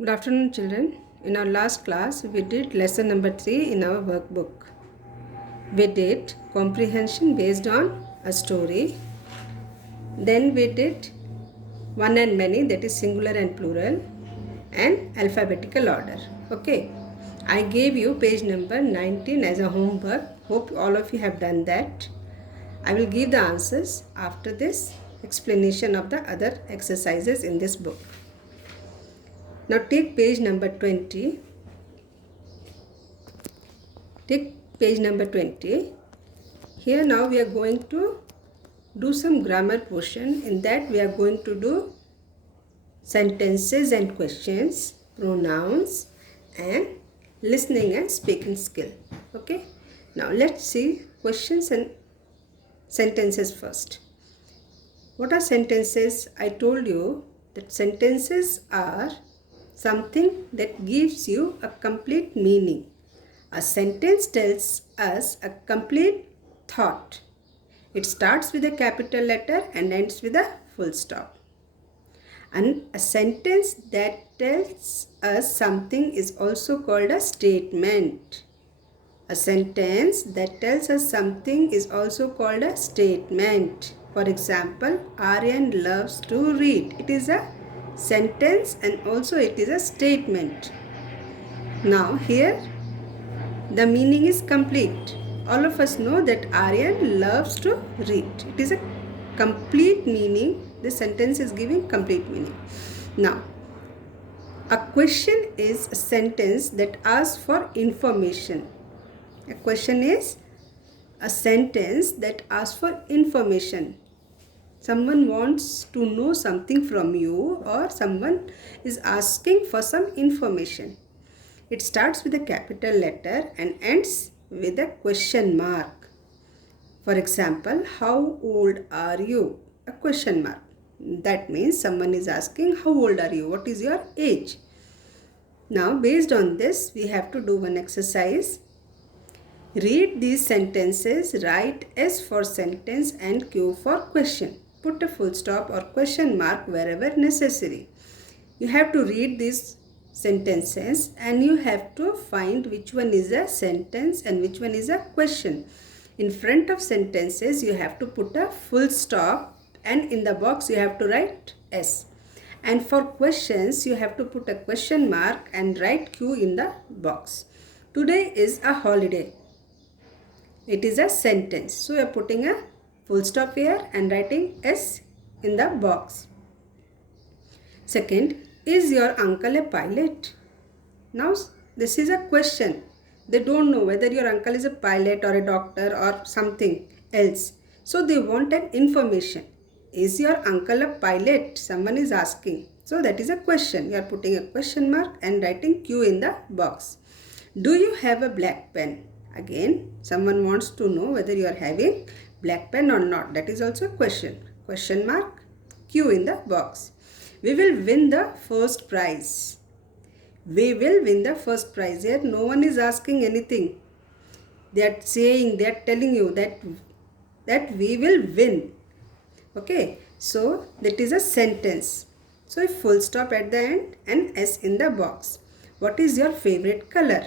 Good afternoon, children. In our last class, we did lesson number 3 in our workbook. We did comprehension based on a story. Then we did one and many, that is singular and plural, and alphabetical order. Okay. I gave you page number 19 as a homework. Hope all of you have done that. I will give the answers after this explanation of the other exercises in this book. Now take page number 20. Take page number 20. Here now we are going to do some grammar portion. In that we are going to do sentences and questions, pronouns, and listening and speaking skill. Okay. Now let's see questions and sentences first. What are sentences? I told you that sentences are something that gives you a complete meaning. A sentence tells us a complete thought. It starts with a capital letter and ends with a full stop. And a sentence that tells us something is also called a statement. A sentence that tells us something is also called a statement. For example, Aryan loves to read. It is a sentence and also it is a statement. Now here the meaning is complete. All of us know that Aryan loves to read. It is a complete meaning. The sentence is giving complete meaning. Now, a question is a sentence that asks for information. A question is a sentence that asks for information. Someone wants to know something from you, or someone is asking for some information. It starts with a capital letter and ends with a question mark. For example, how old are you? A question mark. That means someone is asking, how old are you? What is your age? Now, based on this, we have to do one exercise. Read these sentences, write S for sentence and Q for question. Put a full stop or question mark wherever necessary. You have to read these sentences and you have to find which one is a sentence and which one is a question. In front of sentences, you have to put a full stop and in the box you have to write S. And for questions, you have to put a question mark and write Q in the box. Today is a holiday. It is a sentence. So you are putting a full stop here and writing S in the box. Second, is your uncle a pilot? Now this is a question. They don't know whether your uncle is a pilot or a doctor or something else. So they want an information. Is your uncle a pilot? Someone is asking. So that is a question. You are putting a question mark and writing Q in the box. Do you have a black pen? Again, someone wants to know whether you are having black pen or not. That is also a question. Question mark, Q in the box. We will win the first prize. We will win the first prize. Here no one is asking anything. They are saying, they are telling you that we will win. Okay. So that is a sentence. So a full stop at the end and S in the box. What is your favorite color?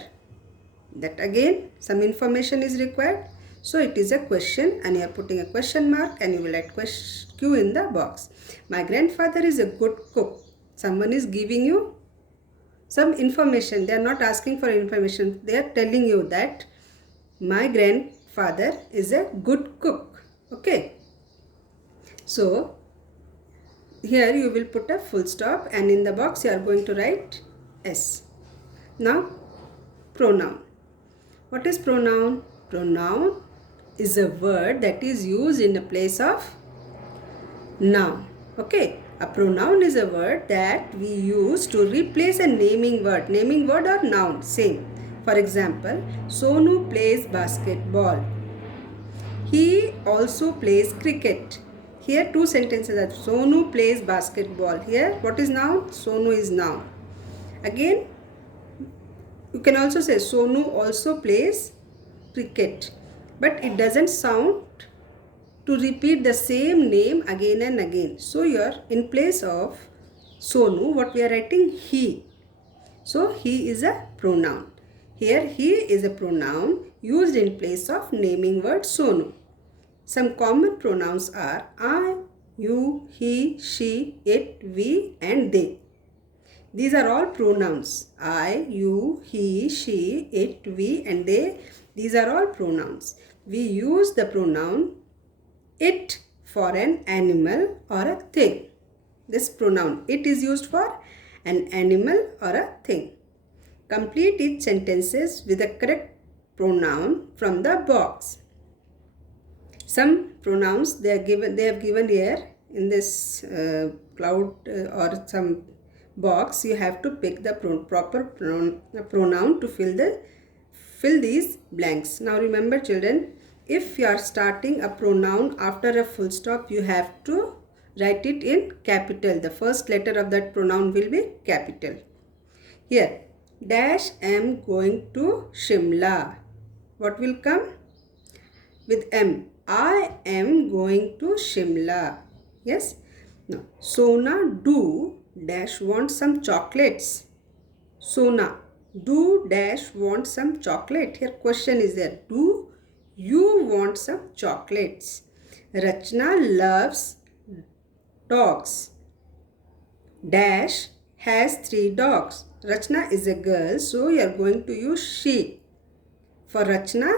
That again some information is required. So it is a question and you are putting a question mark and you will write Q in the box. My grandfather is a good cook. Someone is giving you some information. They are not asking for information. They are telling you that my grandfather is a good cook. Okay. So here you will put a full stop and in the box you are going to write S. Now pronoun. What is pronoun? Pronoun is a word that is used in the place of noun. Okay. A pronoun is a word that we use to replace a naming word. Naming word or noun, same. For example, Sonu plays basketball. He also plays cricket. Here two sentences are Sonu plays basketball. Here what is noun? Sonu is noun. Again, you can also say Sonu also plays cricket. But it doesn't sound to repeat the same name again and again. So here in place of Sonu, what we are writing? He. So he is a pronoun. Here he is a pronoun used in place of naming word Sonu. Some common pronouns are I, you, he, she, it, we and they. These are all pronouns. I, you, he, she, it, we and they. These are all pronouns. We use the pronoun it for an animal or a thing. This pronoun it is used for an animal or a thing. Complete each sentences with the correct pronoun from the box. Some pronouns they have given here in this cloud or some box. You have to pick the proper pronoun to fill these blanks. Now remember children, if you are starting a pronoun after a full stop, you have to write it in capital. The first letter of that pronoun will be capital. Here, dash am going to Shimla. What will come? With M. I am going to Shimla. Yes? Now, Sona do dash want some chocolates. Sona, do dash want some chocolate. Here question is there. Do you want some chocolates? Rachna loves dogs. Dash has 3 dogs. Rachna is a girl, so you are going to use she. For Rachna,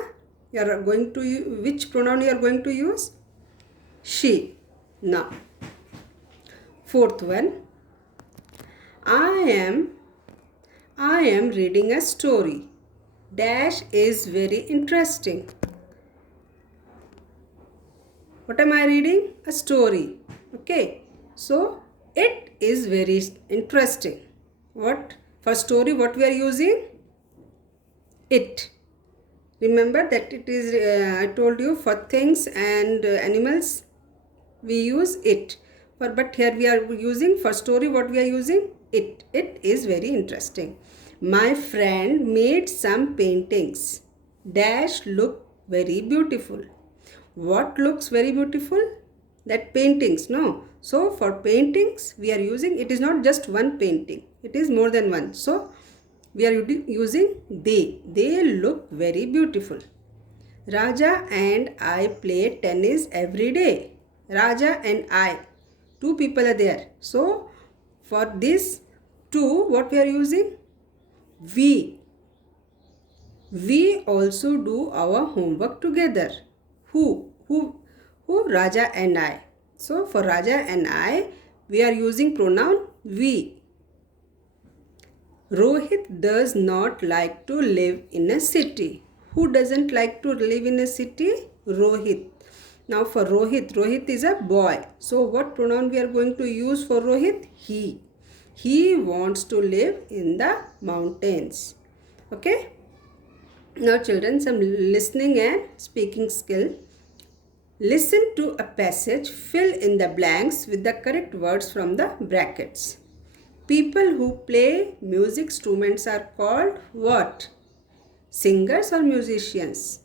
you are going to use, which pronoun you are going to use? She. Now, fourth one. I am reading a story. Dash is very interesting. What am I reading? A story. Okay. So, it is very interesting. What? For story, what we are using? It. Remember that it is, I told you, for things and animals, we use it. But here we are using, for story, what we are using? It. It is very interesting. My friend made some paintings. Dash look very beautiful. What looks very beautiful? That paintings, no. So for paintings, we are using, it is not just one painting. It is more than one. So we are using they. They look very beautiful. Raja and I play tennis every day. Raja and I. 2 people are there. So for this 2, what we are using? We. We also do our homework together. Who? Raja and I. So for Raja and I, we are using pronoun we. Rohit does not like to live in a city. Who doesn't like to live in a city? Rohit. Now for Rohit, Rohit is a boy. So what pronoun we are going to use for Rohit? He. He wants to live in the mountains. Okay. Now children, some listening and speaking skill. Listen to a passage, fill in the blanks with the correct words from the brackets. People who play music instruments are called what? Singers or musicians?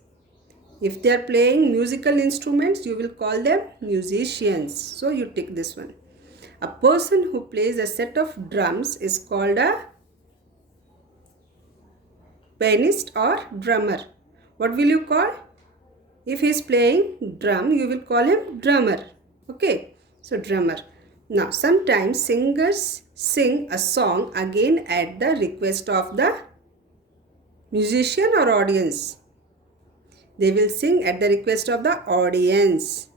If they are playing musical instruments, you will call them musicians. So you tick this one. A person who plays a set of drums is called a pianist or drummer. What will you call? If he is playing drum, you will call him drummer. Okay, so drummer. Now, sometimes singers sing a song again at the request of the musician or audience. They will sing at the request of the audience.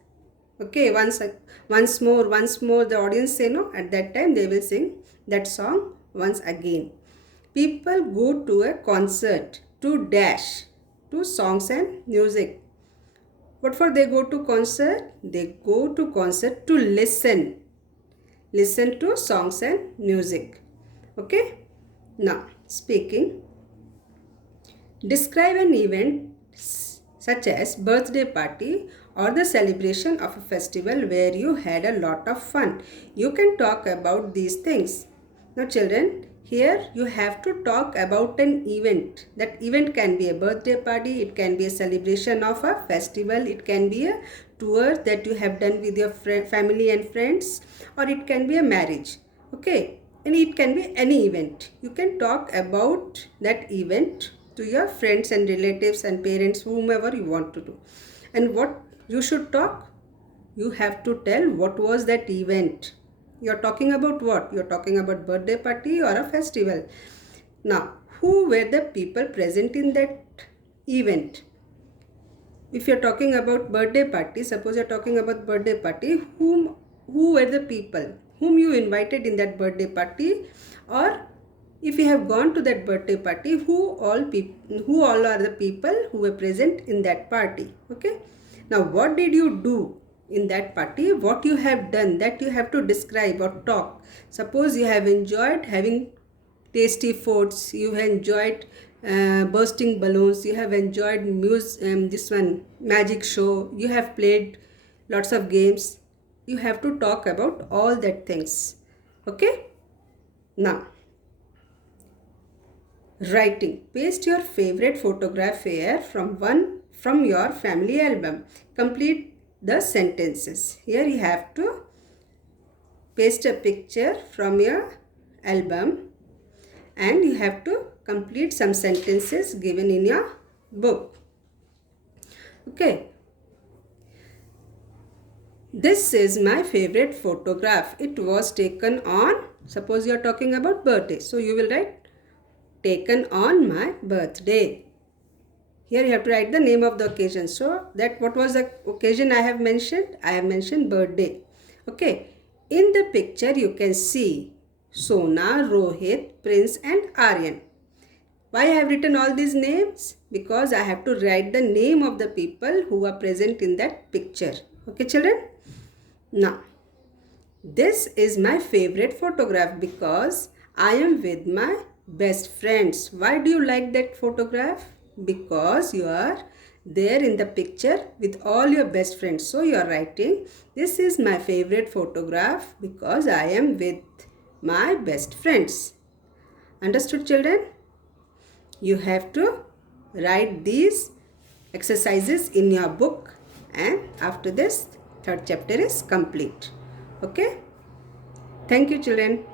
Okay, once more, the audience say no. At that time, they will sing that song once again. People go to a concert to dash to songs and music. What for they go to concert? They go to concert to listen. Listen to songs and music. Okay? Now, speaking. Describe an event such as birthday party or the celebration of a festival where you had a lot of fun. You can talk about these things. Now children, here you have to talk about an event. That event can be a birthday party, it can be a celebration of a festival, it can be a tour that you have done with your family and friends, or it can be a marriage. Okay, and it can be any event. You can talk about that event to your friends and relatives and parents, whomever you want to do. And what you should talk? You have to tell what was that event. You're talking about what? You're talking about birthday party or a festival. Now, who were the people present in that event? If you're talking about birthday party, suppose you're talking about birthday party, who were the people whom you invited in that birthday party, or if you have gone to that birthday party, who all are the people who were present in that party. Okay, now what did you do in that party? What you have done, that you have to describe or talk. Suppose you have enjoyed having tasty foods, you have enjoyed bursting balloons, you have enjoyed this one magic show, you have played lots of games. You have to talk about all that things. Okay, now writing. Paste your favorite photograph here from your family album. Complete the sentences. Here you have to paste a picture from your album and you have to complete some sentences given in your book. Okay. This is my favorite photograph. It was taken on, suppose you are talking about birthday. So you will write taken on my birthday. Here you have to write the name of the occasion. So that what was the occasion I have mentioned? I have mentioned birthday. Okay. In the picture you can see Sona, Rohit, Prince and Aryan. Why I have written all these names? Because I have to write the name of the people who are present in that picture. Okay children? Now, this is my favorite photograph because I am with my best friends. Why do you like that photograph? Because you are there in the picture with all your best friends. So you are writing, this is my favorite photograph because I am with my best friends. Understood children? You have to write these exercises in your book, and after this third chapter is complete. Okay, thank you children.